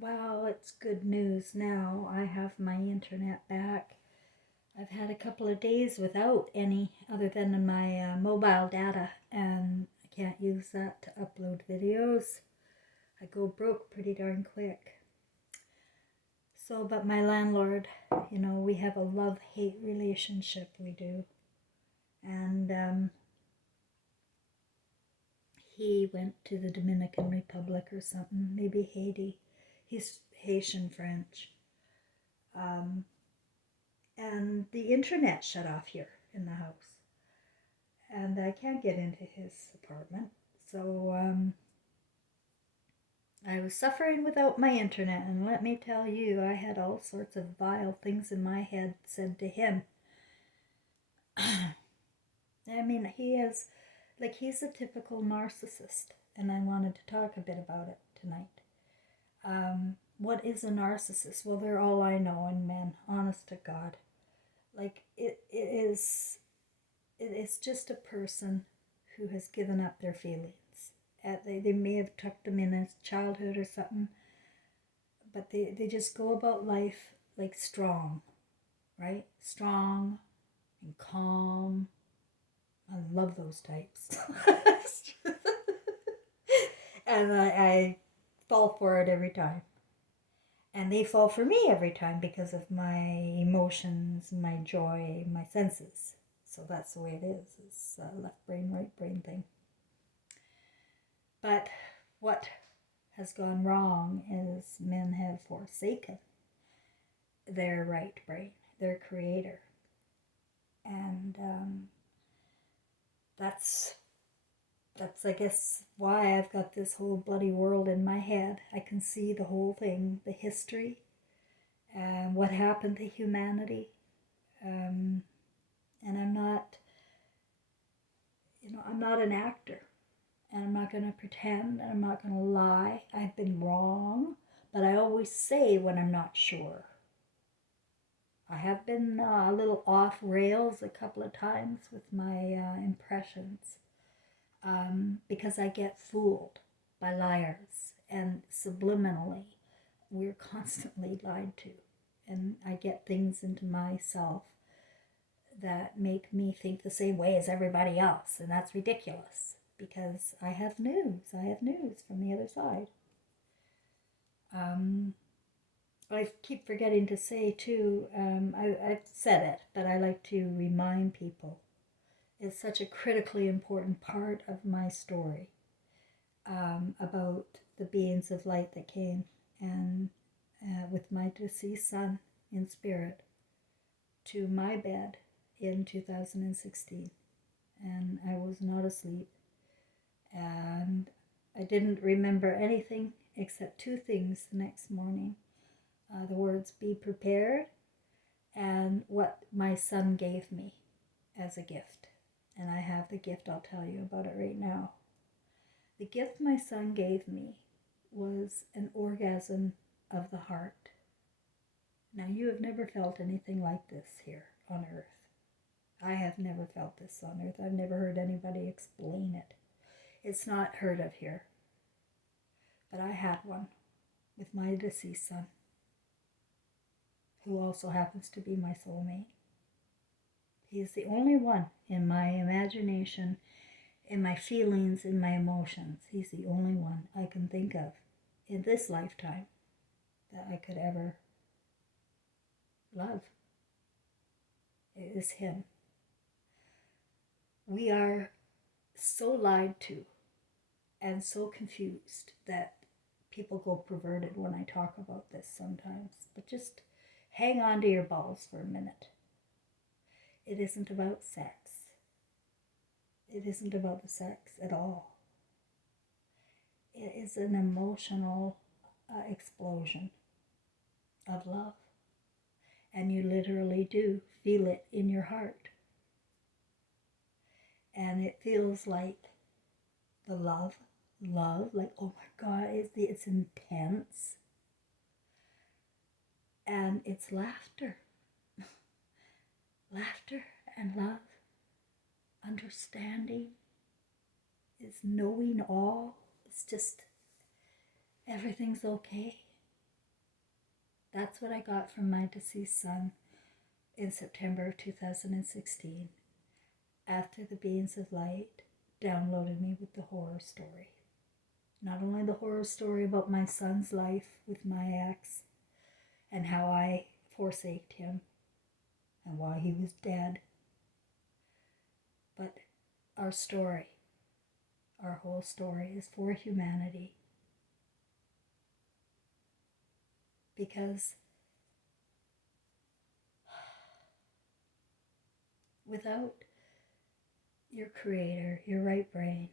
Well, it's good news now. I have my internet back. I've had a couple of days without any other than my mobile data, and I can't use that to upload videos. I go broke pretty darn quick. So, but my landlord, we have a love-hate relationship, we do. And he went to the Dominican Republic or something, maybe Haiti. He's Haitian French. Um, and the internet shut off here in the house. And I can't get into his apartment. So I was suffering without my internet, and let me tell you, I had all sorts of vile things in my head said to him. I mean, he's a typical narcissist, and I wanted to talk a bit about it tonight. What is a narcissist? Well, they're all I know in men, honest to God. Like, it is just a person who has given up their feelings. They may have tucked them in as childhood or something, but they just go about life like strong, right? Strong and calm. I love those types. And I fall for it every time. And they fall for me every time because of my emotions, my joy, my senses. So that's the way it is. It's a left brain, right brain thing. But what has gone wrong is men have forsaken their right brain, their creator. And that's I guess why I've got this whole bloody world in my head. I can see the whole thing, the history, and what happened to humanity. And I'm not, I'm not an actor, and I'm not going to pretend, and I'm not going to lie. I've been wrong, but I always say when I'm not sure. I have been a little off rails a couple of times with my impressions because I get fooled by liars, and subliminally we're constantly lied to, and I get things into myself that make me think the same way as everybody else, and that's ridiculous because I have news. I have news from the other side. I keep forgetting to say too, I've said it, but I like to remind people. It's such a critically important part of my story about the beings of light that came and with my deceased son in spirit to my bed in 2016. And I was not asleep. And I didn't remember anything except two things the next morning. The words, be prepared, and what my son gave me as a gift. And I have the gift, I'll tell you about it right now. The gift my son gave me was an orgasm of the heart. Now, you have never felt anything like this here on earth. I have never felt this on earth. I've never heard anybody explain it. It's not heard of here. But I had one with my deceased son, who also happens to be my soulmate. He is the only one in my imagination, in my feelings, in my emotions. He's the only one I can think of in this lifetime that I could ever love. It is him. We are so lied to and so confused that people go perverted when I talk about this sometimes. But just hang on to your balls for a minute. It isn't about sex. It isn't about the sex at all. It is an emotional explosion of love. And you literally do feel it in your heart. And it feels like the love, like, oh my God, it's intense. And it's laughter. Laughter and love. Understanding is knowing all. It's just everything's okay. That's what I got from my deceased son in September of 2016, after the Beings of Light downloaded me with the horror story. Not only the horror story about my son's life with my ex and how I forsaked him and why he was dead, but our story, our whole story is for humanity. Because without your creator, your right brain,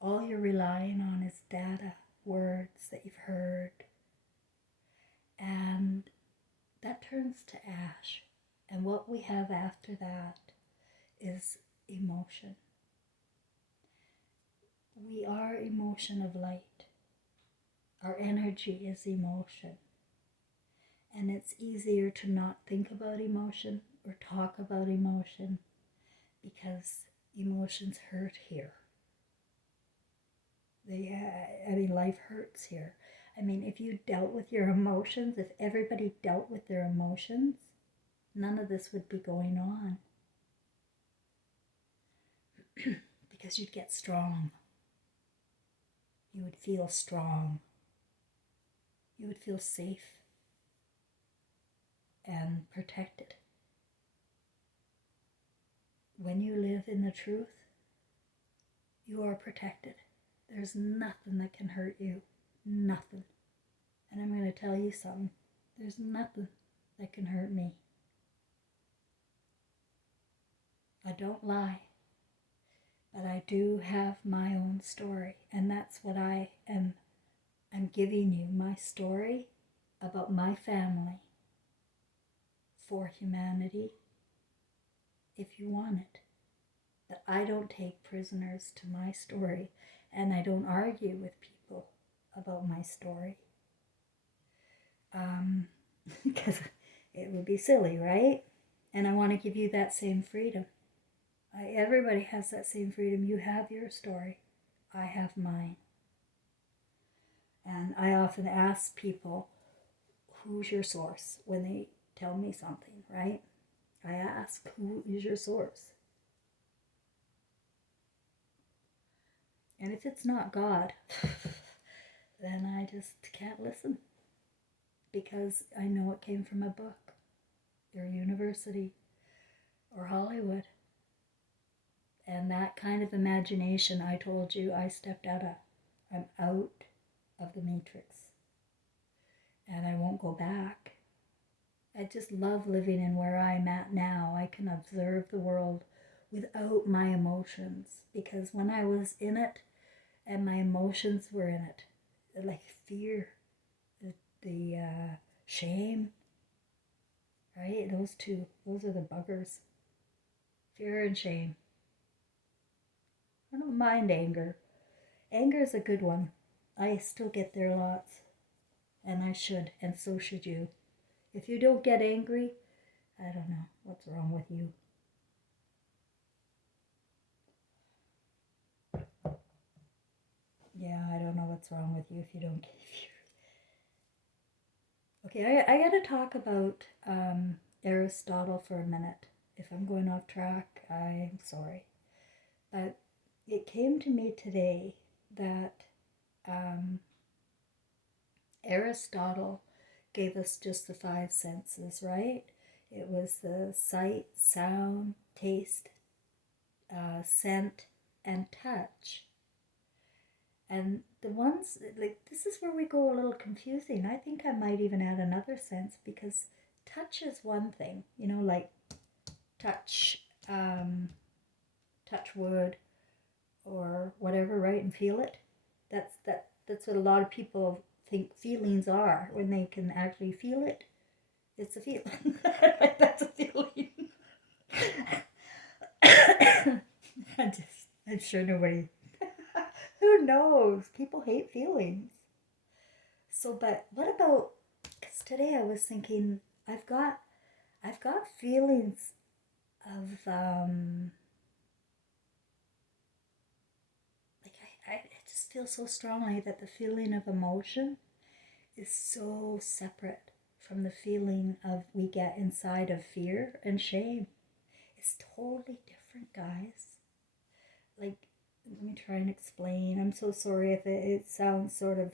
all you're relying on is data, words that you've heard, and that turns to ash. And what we have after that is emotion. We are emotion of light. Our energy is emotion. And it's easier to not think about emotion or talk about emotion because emotions hurt here. Life hurts here. If you dealt with your emotions, if everybody dealt with their emotions, none of this would be going on. Because you'd get strong. You would feel strong. You would feel safe and protected. When you live in the truth, you are protected. There's nothing that can hurt you. Nothing. And I'm going to tell you something. There's nothing that can hurt me. I don't lie. But I do have my own story. And that's what I'm giving you, my story about my family for humanity, if you want it. That I don't take prisoners to my story, and I don't argue with people about my story. Because it would be silly, right? And I want to give you that same freedom. Everybody has that same freedom. You have your story. I have mine. And I often ask people, who's your source? When they tell me something, right? I ask, who is your source? And if it's not God, then I just can't listen. Because I know it came from a book, or university, or Hollywood. And that kind of imagination, I told you, I stepped out of. I'm out of the matrix. And I won't go back. I just love living in where I'm at now. I can observe the world without my emotions. Because when I was in it, and my emotions were in it, like fear, the shame, right? Those are the buggers. Fear and shame. I don't mind anger. Anger is a good one. I still get there lots. And I should, and so should you. If you don't get angry, I don't know what's wrong with you. Yeah, I don't know what's wrong with you if you don't get Okay, I got to talk about Aristotle for a minute. If I'm going off track, I'm sorry. But it came to me today that Aristotle gave us just the five senses, right? It was the sight, sound, taste, scent, and touch. And the ones, this is where we go a little confusing. I think I might even add another sense, because touch is one thing, like touch, touch wood or whatever, right? And feel it. That's what a lot of people think feelings are, when they can actually feel it. It's a feeling. That's a feeling. I'm sure nobody. Who knows? People hate feelings. So, but what about? Because today I was thinking, I've got feelings of I just feel so strongly that the feeling of emotion is so separate from the feeling of we get inside of fear and shame. It's totally different, guys. Like, let me try and explain. I'm so sorry if it sounds sort of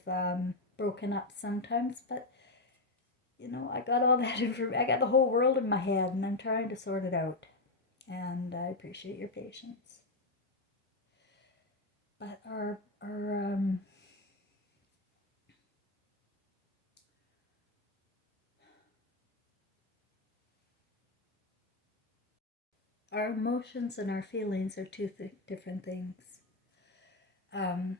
broken up sometimes, but you know, I got all that information. I got the whole world in my head, and I'm trying to sort it out. And I appreciate your patience. But our emotions and our feelings are two different things. Um,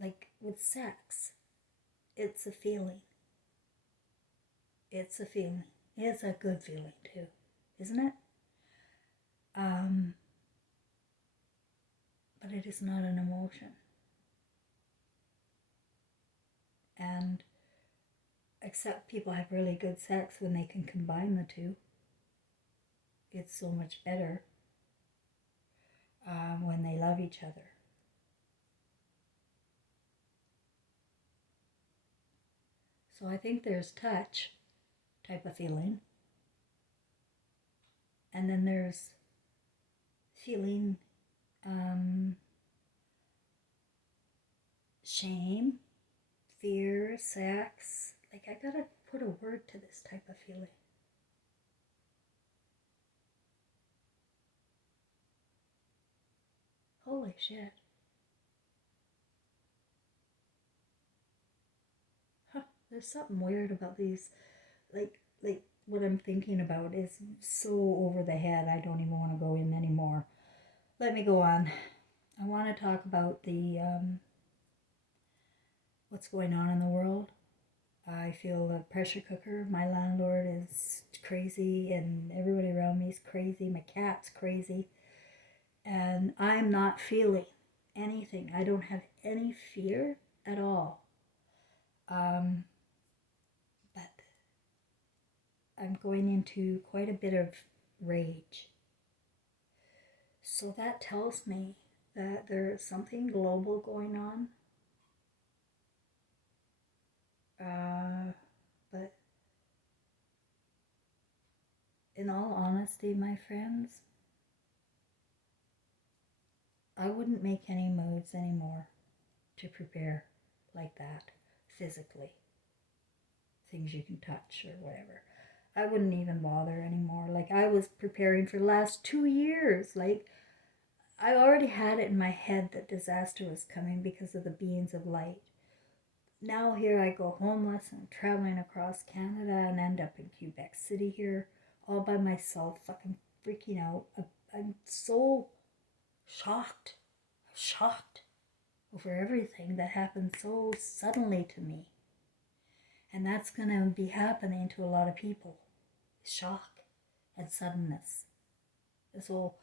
like with sex, it's a feeling. It's a feeling. It's a good feeling too, isn't it? Um, but it is not an emotion. And except people have really good sex when they can combine the two. It's so much better when they love each other. So I think there's touch type of feeling. And then there's feeling shame, fear, sex. Like, I gotta put a word to this type of feeling. Holy shit. Huh, there's something weird about these. Like what I'm thinking about is so over the head, I don't even want to go in anymore. Let me go on. I want to talk about the what's going on in the world. I feel a pressure cooker. My landlord is crazy, and everybody around me is crazy. My cat's crazy, and I'm not feeling anything. I don't have any fear at all. But I'm going into quite a bit of rage. So that tells me that there's something global going on. But in all honesty, my friends, I wouldn't make any moves anymore to prepare like that physically. Things you can touch or whatever. I wouldn't even bother anymore. Like, I was preparing for the last 2 years. Like, I already had it in my head that disaster was coming because of the beings of light. Now here I go homeless and traveling across Canada and end up in Quebec City here all by myself, fucking freaking out. I'm so shocked over everything that happened so suddenly to me. And that's going to be happening to a lot of people. Shock and suddenness. So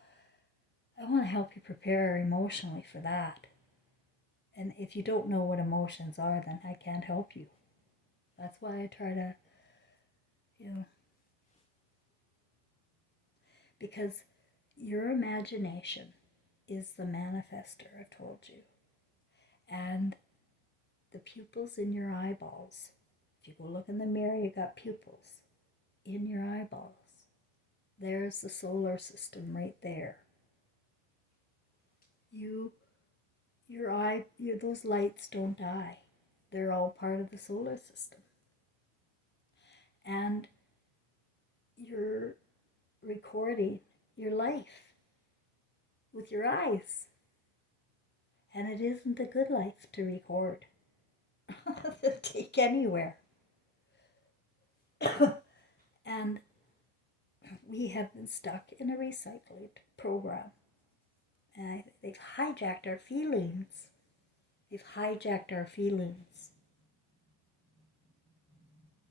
I want to help you prepare emotionally for that. And if you don't know what emotions are, then I can't help you. That's why I try to, because your imagination is the manifester, I've told you. And the pupils in your eyeballs, if you go look in the mirror, you got pupils in your eyeballs. There's the solar system right there. Those lights don't die. They're all part of the solar system. And you're recording your life with your eyes. And it isn't a good life to record. Take anywhere. And we have been stuck in a recycling program. And they've hijacked our feelings. They've hijacked our feelings.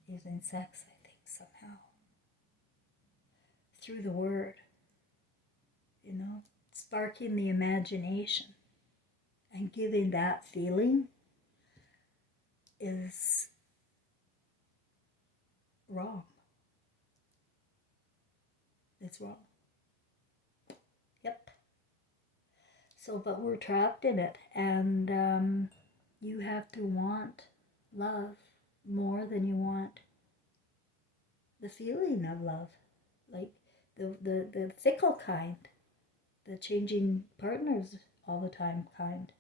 Using sex, I think, somehow. Through the word. Sparking the imagination. And giving that feeling is wrong. It's wrong. Yep. So, but we're trapped in it, and you have to want love more than you want the feeling of love, like the fickle kind, the changing partners all the time kind.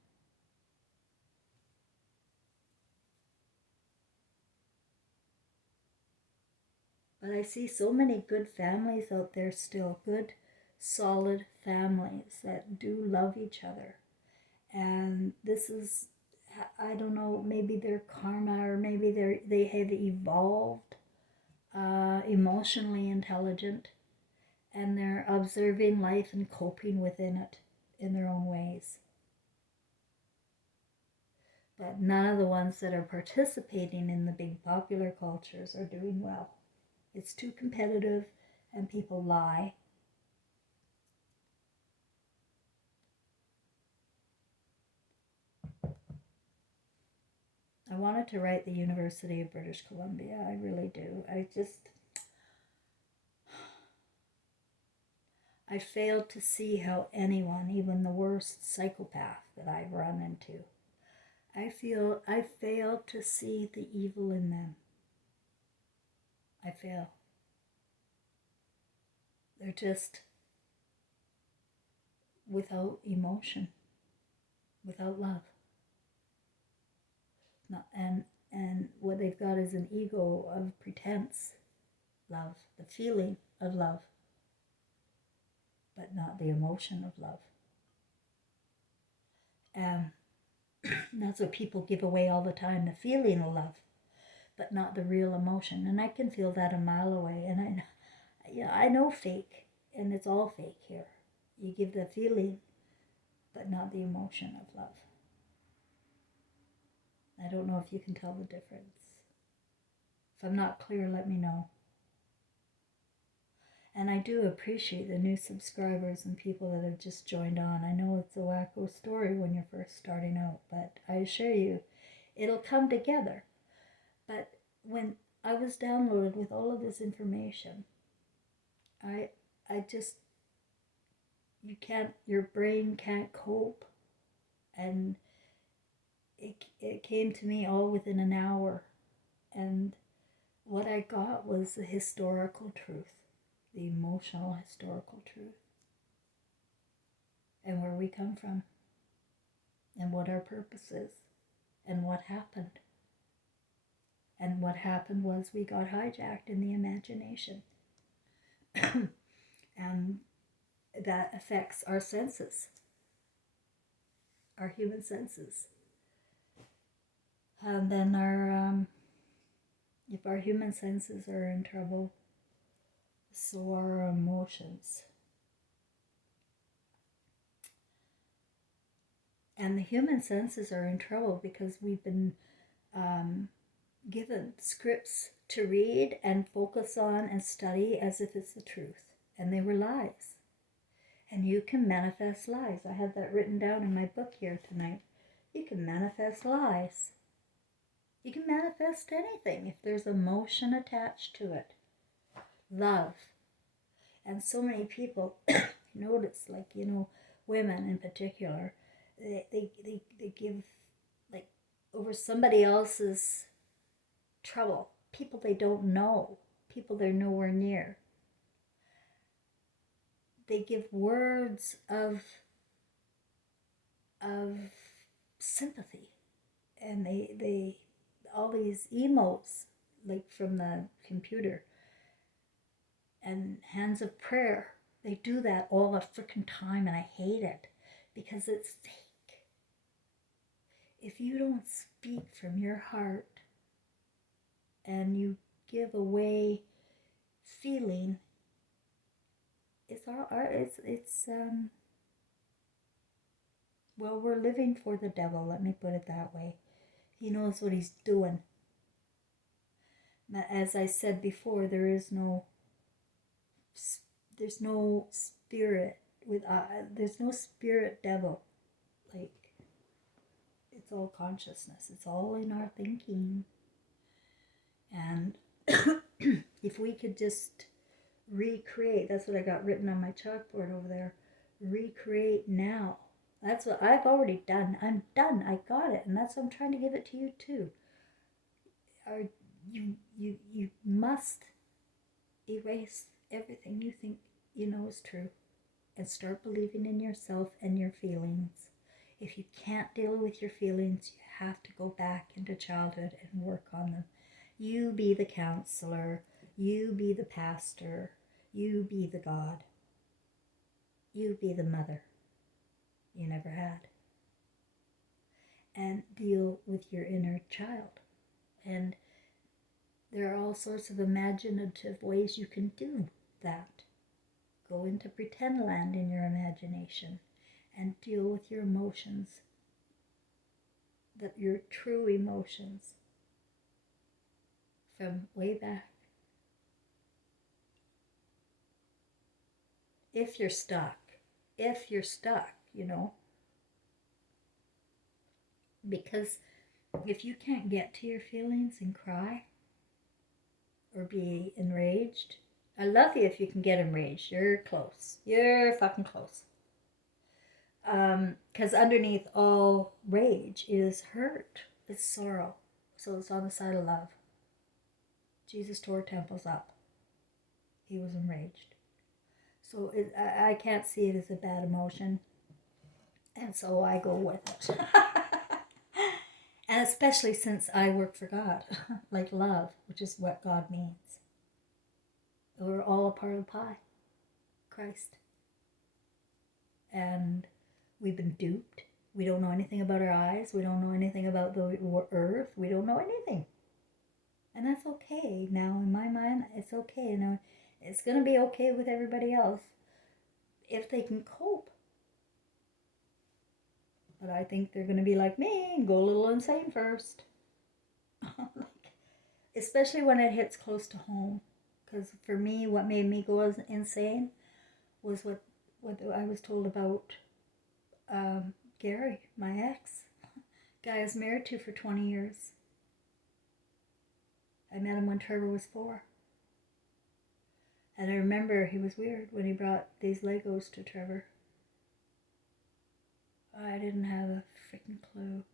But I see so many good families out there still, good, solid families that do love each other. And this is, I don't know, maybe they're karma, or maybe they have evolved, emotionally intelligent, and they're observing life and coping within it in their own ways. But none of the ones that are participating in the big popular cultures are doing well. It's too competitive, and people lie. I wanted to write the University of British Columbia. I really do. I failed to see how anyone, even the worst psychopath that I've run into, I failed to see the evil in them. I fail. They're just without emotion, without love. Not, and what they've got is an ego of pretense love, the feeling of love, but not the emotion of love. And that's what people give away all the time, the feeling of love, but not the real emotion. And I can feel that a mile away. And I know fake, and it's all fake here. You give the feeling, but not the emotion of love. I don't know if you can tell the difference. If I'm not clear, let me know. And I do appreciate the new subscribers and people that have just joined on. I know it's a wacko story when you're first starting out, but I assure you, it'll come together. But when I was downloaded with all of this information, I just, your brain can't cope. And it came to me all within an hour. And what I got was the historical truth, the emotional historical truth, and where we come from, and what our purpose is, and what happened. And what happened was we got hijacked in the imagination. And that affects our senses, our human senses. And then if our human senses are in trouble, so are our emotions. And the human senses are in trouble because we've been given scripts to read and focus on and study as if it's the truth. And they were lies. And you can manifest lies. I have that written down in my book here tonight. You can manifest lies. You can manifest anything if there's emotion attached to it. Love. And so many people notice, like, women in particular, they give, like, over somebody else's trouble, people they don't know, people they're nowhere near. They give words of sympathy, and they all these emotes, like from the computer, and hands of prayer. They do that all the freaking time, and I hate it because it's fake. If you don't speak from your heart and you give away feeling, well, we're living for the devil, let me put it that way. He knows what he's doing. As I said before, there's no spirit there's no spirit devil. Like, it's all consciousness. It's all in our thinking. And if we could just recreate, that's what I got written on my chalkboard over there. Recreate now. That's what I've already done. I'm done. I got it. And that's what I'm trying to give it to you too. You must Erase everything you think you know is true and start believing in yourself and your feelings. If you can't deal with your feelings, you have to go back into childhood and work on them. You be the counselor, you be the pastor, you be the God, you be the mother you never had. And deal with your inner child. And there are all sorts of imaginative ways you can do that. Go into pretend land in your imagination and deal with your emotions, that your true emotions from way back. If you're stuck, you know, because if you can't get to your feelings and cry or be enraged, I love you if you can get enraged. You're close. You're fucking close. Because underneath all rage is hurt, it's sorrow. So it's on the side of love. Jesus tore temples up. He was enraged. So I can't see it as a bad emotion. And so I go with it. And especially since I work for God, like love, which is what God means. We're all a part of the pie, Christ. And we've been duped. We don't know anything about our eyes. We don't know anything about the earth. We don't know anything. And that's okay. Now, in my mind, it's okay. Now, it's going to be okay with everybody else if they can cope. But I think they're going to be like me and go a little insane first. Especially when it hits close to home. Because for me, what made me go insane was what I was told about Gary, my ex. Guy I was married to for 20 years. I met him when Trevor was 4. And I remember he was weird when he brought these Legos to Trevor. I didn't have a freaking clue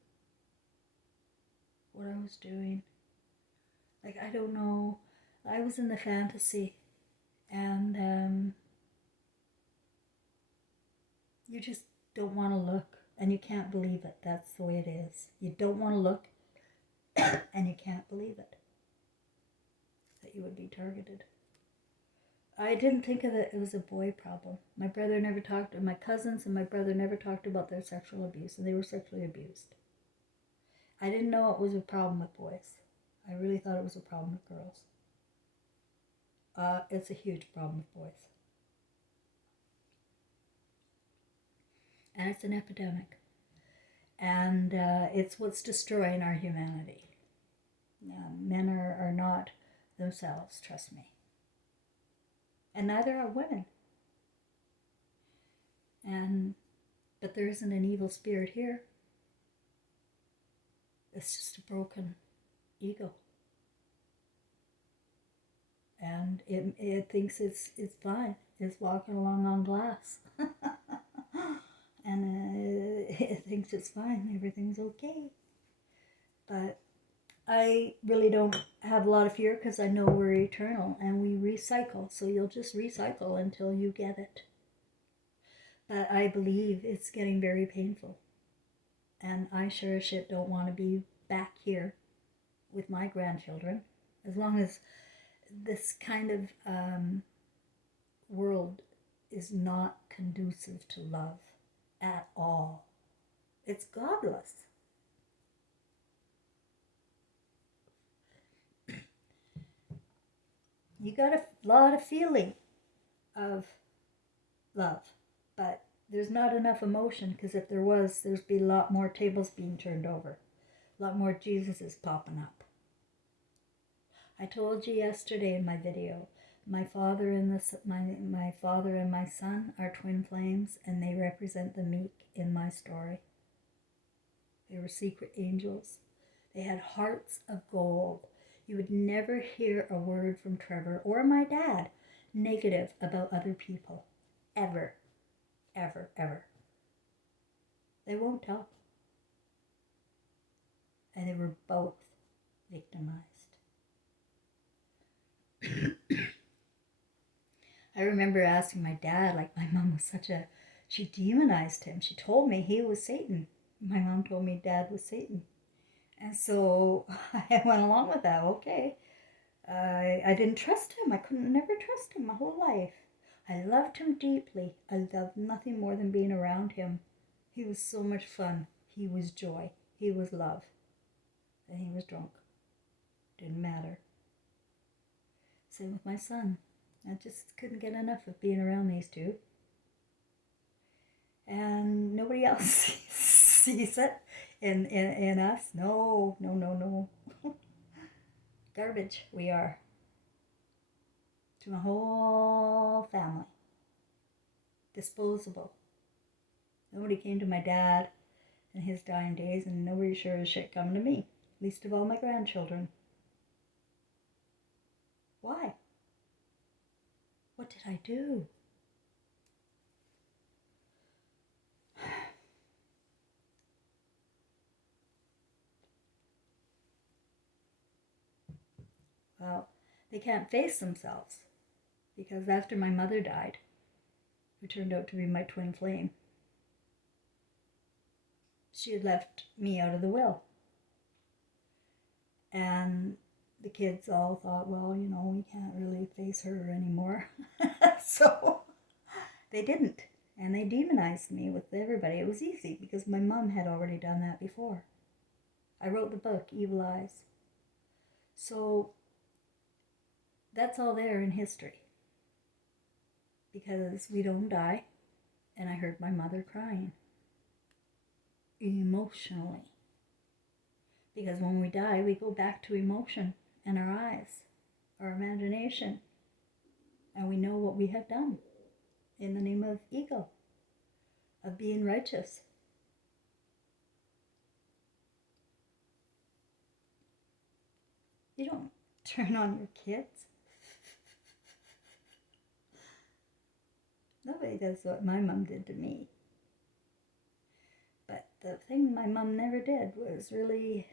what I was doing. Like, I don't know. I was in the fantasy. And you just don't want to look. And you can't believe it. That's the way it is. You don't want to look. And you can't believe it. That you would be targeted. I didn't think of it as a boy problem. My brother never talked, my cousins and my brother never talked about their sexual abuse, and they were sexually abused. I didn't know it was a problem with boys. I really thought it was a problem with girls. It's a huge problem with boys. And it's an epidemic. And it's what's destroying our humanity. Men are not themselves, trust me. And neither are women. But there isn't an evil spirit here. It's just a broken ego. And it thinks it's fine. It's walking along on glass. And it thinks it's fine. Everything's okay. But I really don't have a lot of fear because I know we're eternal and we recycle. So you'll just recycle until you get it. But I believe it's getting very painful. And I sure as shit don't want to be back here with my grandchildren. As long as this kind of world is not conducive to love at all. It's godless. You got a lot of feeling of love, but there's not enough emotion, because if there was, there'd be a lot more tables being turned over. A lot more Jesuses popping up. I told you yesterday in my video, my father and my father and my son are twin flames, and they represent the meek in my story. They were secret angels. They had hearts of gold. You would never hear a word from Trevor or my dad negative about other people. Ever. Ever, ever. They won't tell. And they were both victimized. I remember asking my dad, like, my mom was she demonized him. She told me he was Satan. My mom told me dad was Satan. And so I went along with that. Okay. I didn't trust him. I couldn't never trust him my whole life. I loved him deeply. I loved nothing more than being around him. He was so much fun. He was joy. He was love. And he was drunk. Didn't matter. Same with my son. I just couldn't get enough of being around these two. And nobody else sees it in us. No. Garbage we are. To my whole family. Disposable. Nobody came to my dad in his dying days, and nobody sure as shit come to me. Least of all my grandchildren. Why? What did I do? Well, they can't face themselves, because after my mother died, who turned out to be my twin flame, she had left me out of the will. And the kids all thought, well, we can't really face her anymore. So they didn't. And they demonized me with everybody. It was easy because my mom had already done that before. I wrote the book, Evil Eyes. So that's all there in history. Because we don't die. And I heard my mother crying. Emotionally. Because when we die, we go back to emotion and our eyes, our imagination. And we know what we have done in the name of ego, of being righteous. You don't turn on your kids. Nobody does what my mom did to me. But the thing my mom never did was really...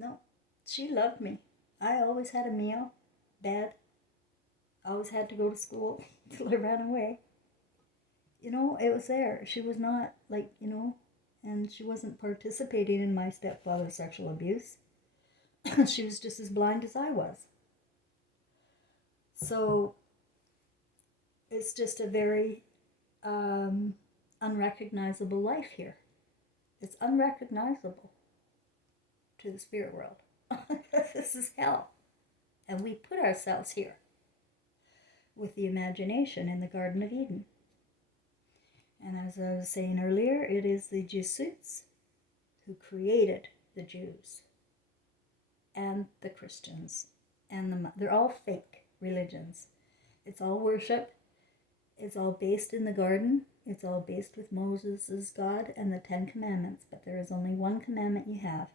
No, she loved me. I always had a meal, bed. I always had to go to school till I ran away. It was there. She was not and she wasn't participating in my stepfather's sexual abuse. She was just as blind as I was. So it's just a very unrecognizable life here. It's unrecognizable to the spirit world. This is hell. And we put ourselves here with the imagination in the Garden of Eden. And as I was saying earlier, it is the Jesuits who created the Jews and the Christians. And they're all fake religions. It's all worship. It's all based in the garden. It's all based with Moses' God and the 10 Commandments. But there is only one commandment you have.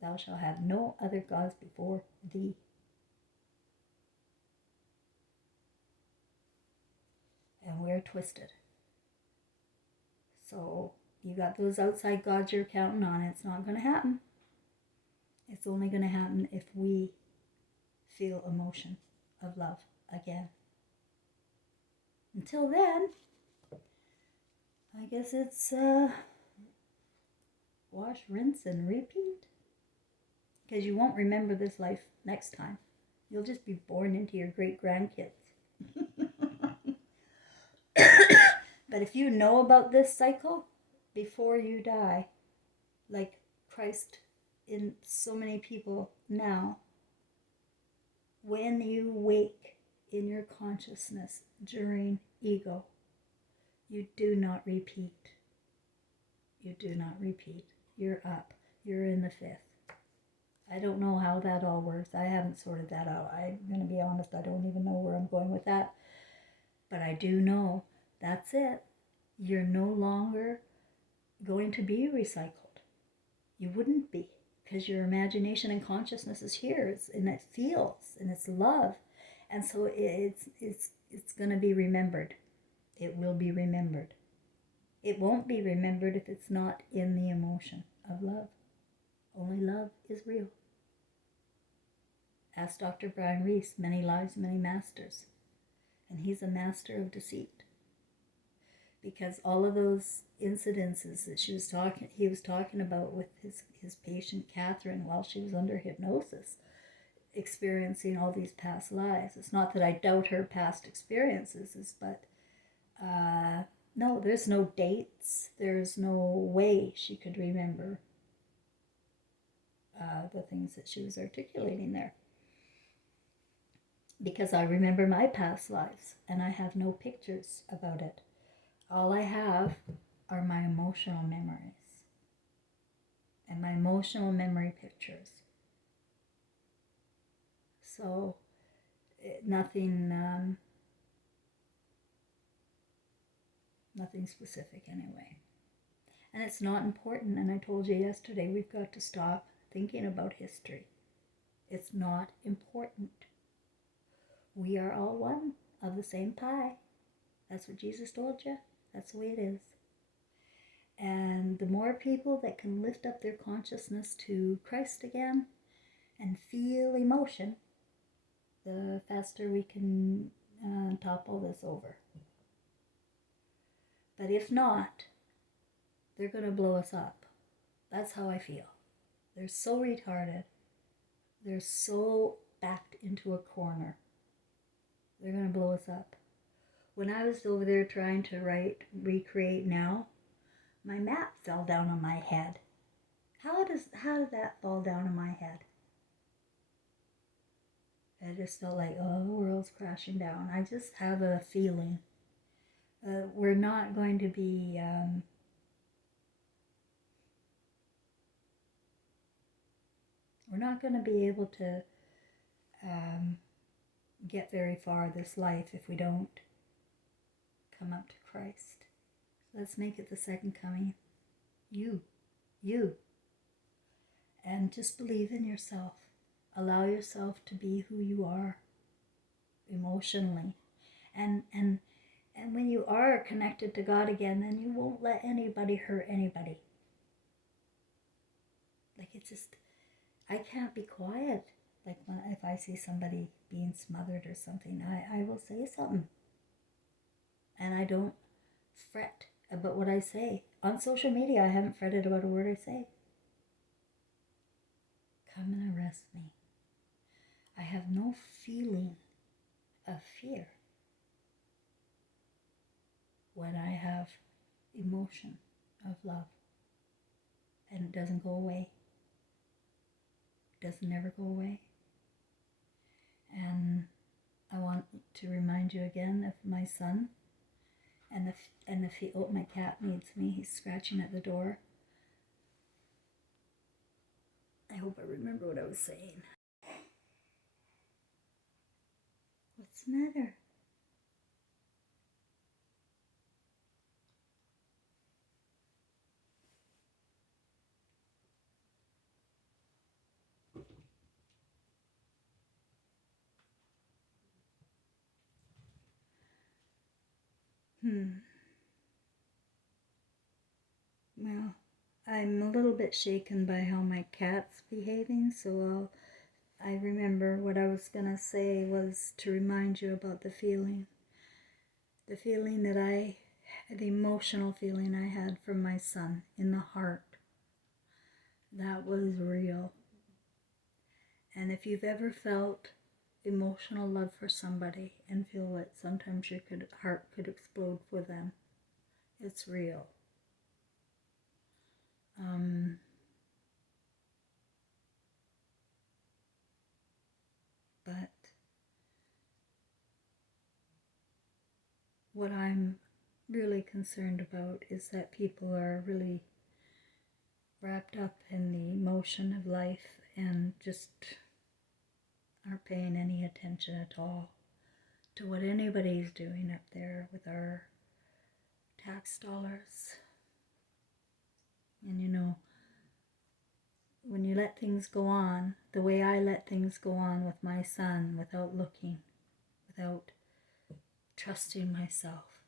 Thou shalt have no other gods before thee. And we're twisted. So you got those outside gods you're counting on. It's not going to happen. It's only going to happen if we feel emotion of love again. Until then, I guess it's wash, rinse, and repeat. Because you won't remember this life next time. You'll just be born into your great-grandkids. But if you know about this cycle before you die, like Christ in so many people now, when you wake in your consciousness during ego, you do not repeat. You do not repeat. You're up. You're in the fifth. I don't know how that all works. I haven't sorted that out. I'm going to be honest, I don't even know where I'm going with that. But I do know that's it. You're no longer going to be recycled. You wouldn't be, because your imagination and consciousness is here, and it feels, and it's love. And so it's going to be remembered. It will be remembered. It won't be remembered if it's not in the emotion of love. Only love is real. Ask Dr. Brian Reese, Many Lives, Many Masters. And he's a master of deceit. Because all of those incidences that he was talking about with his patient Catherine while she was under hypnosis, experiencing all these past lives. It's not that I doubt her past experiences, but no, there's no dates. There's no way she could remember the things that she was articulating there. Because I remember my past lives and I have no pictures about it. All I have are my emotional memories and my emotional memory pictures. So nothing specific anyway. And it's not important. And I told you yesterday, we've got to stop thinking about history. It's not important. We are all one of the same pie. That's what Jesus told you. That's the way it is. And the more people that can lift up their consciousness to Christ again and feel emotion, the faster we can topple this over. But if not, they're going to blow us up. That's how I feel. They're so retarded. They're so backed into a corner. They're going to blow us up. When I was over there trying to Recreate Now, my map fell down on my head. How did that fall down on my head? I just felt like, oh, the world's crashing down. I just have a feeling. We're not going to be... we're not going to be able to get very far this life if we don't come up to Christ. So let's make it the second coming. You. And just believe in yourself. Allow yourself to be who you are emotionally. And when you are connected to God again, then you won't let anybody hurt anybody. Like, it's just, I can't be quiet. Like, if I see somebody being smothered or something, I will say something. And I don't fret about what I say. On social media, I haven't fretted about a word I say. Come and arrest me. I have no feeling of fear when I have emotion of love. And it doesn't go away. It doesn't ever go away. And I want to remind you again of my son and oh, my cat needs me. He's scratching at the door. I hope I remember what I was saying. What's the matter? Well, I'm a little bit shaken by how my cat's behaving, so I remember what I was going to say was to remind you about the feeling. The feeling the emotional feeling I had from my son in the heart. That was real. And if you've ever felt emotional love for somebody and feel that sometimes your heart could explode for them, it's real. But what I'm really concerned about is that people are really wrapped up in the emotion of life and just aren't paying any attention at all to what anybody's doing up there with our tax dollars. And you know, when you let things go on, the way I let things go on with my son without looking, without trusting myself,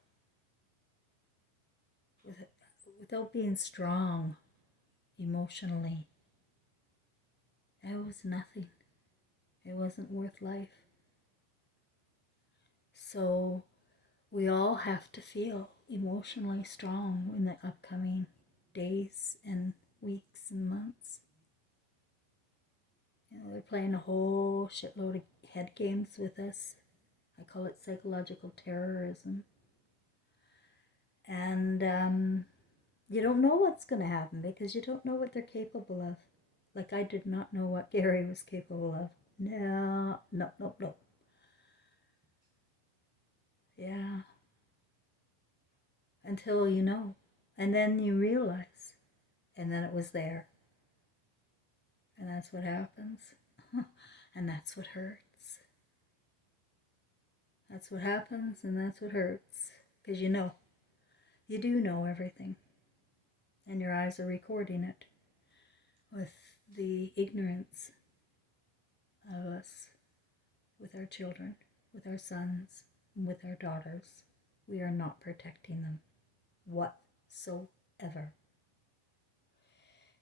without being strong emotionally, it was nothing. It wasn't worth life. So we all have to feel emotionally strong in the upcoming days and weeks and months. You know, they're playing a whole shitload of head games with us. I call it psychological terrorism. And you don't know what's going to happen because you don't know what they're capable of. Like I did not know what Gary was capable of. No. Yeah. Until you know. And then you realize. And then it was there. And that's what happens. And that's what hurts. That's what happens and that's what hurts. Because you know. You do know everything. And your eyes are recording it with the ignorance of us, with our children, with our sons, and with our daughters. We are not protecting them whatsoever.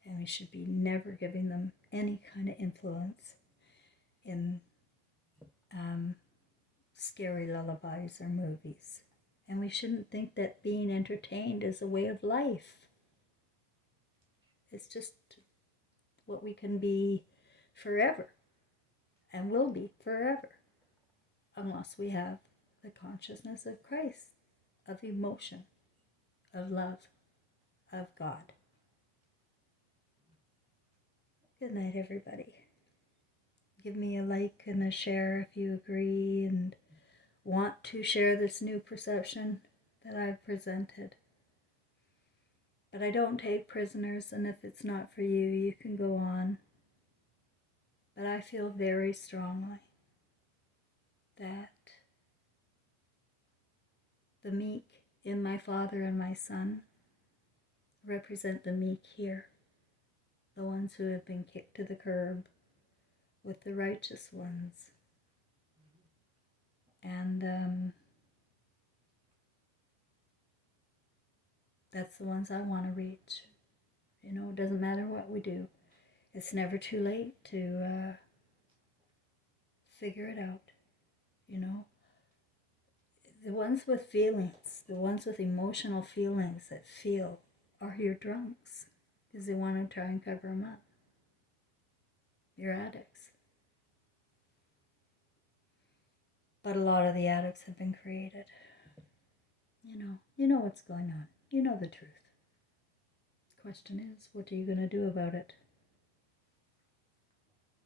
And we should be never giving them any kind of influence in scary lullabies or movies. And we shouldn't think that being entertained is a way of life. It's just what we can be forever and will be forever unless we have the consciousness of Christ, of emotion, of love, of God. Good night, everybody. Give me a like and a share if you agree and want to share this new perception that I've presented. But I don't take prisoners, and if it's not for you, you can go on. But I feel very strongly that the meek in my Father and my Son represent the meek here, the ones who have been kicked to the curb, with the righteous ones. And that's the ones I want to reach. You know, it doesn't matter what we do. It's never too late to figure it out, you know. The ones with feelings, the ones with emotional feelings that feel are your drunks because they want to try and cover them up. You're addicts. But a lot of the addicts have been created. You know what's going on. You know the truth. The question is, what are you going to do about it?